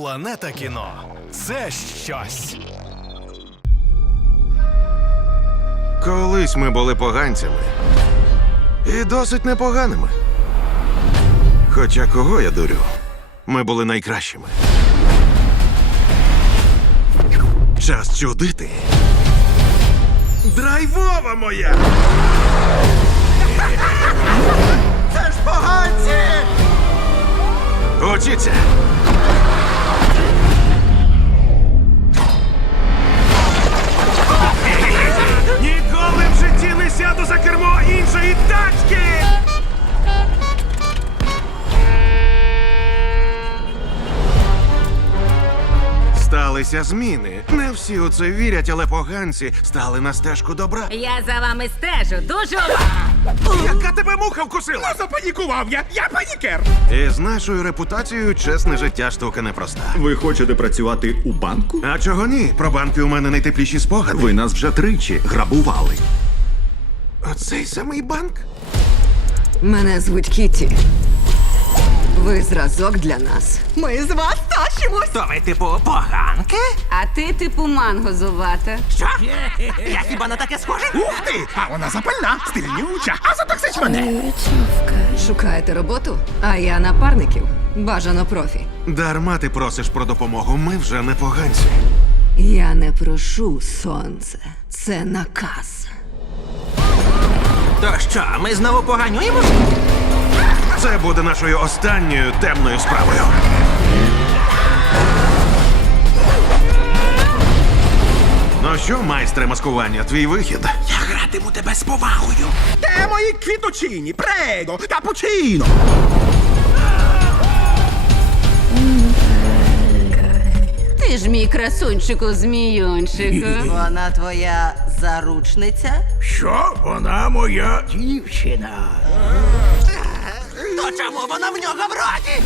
Планета кіно це щось. Колись ми були поганцями. І досить непоганими. Хоча кого я дурю? Ми були найкращими. Час чудити. Драйвова моя! Це ж поганці! Учіться! Кермо тачки! Сталися зміни. Не всі у це вірять, але поганці стали на стежку добра. Я за вами стежу дуже. Яка тебе муха вкусила? Запанікував я! Я панікер! І з нашою репутацією чесне життя штука непроста. Ви хочете працювати у банку? А чого ні? Про банки у мене найтепліші спогади. Ви нас вже тричі грабували. Оцей самий банк? Мене звуть Кіті. Ви зразок для нас. Ми з вас тащимось! То ви, типу, поганки? А ти типу манго зубата. Що? Я хіба на таке схожий? Ух ти! А вона запальна, стильнюча, а затоксич мене! Шукаєте роботу? А я напарників. Бажано профі. Дарма ти просиш про допомогу. Ми вже не поганці. Я не прошу сонце. Це наказ. То що, ми знову поганюємо? Це буде нашою останньою темною справою. Ну що, майстре маскування, твій вихід? Я гратиму тебе з повагою. Де мої квіточині? Прего! Капучино! Красунчику зміюнчику. Вона твоя заручниця? Що? Вона моя дівчина. То чому вона в нього в роті?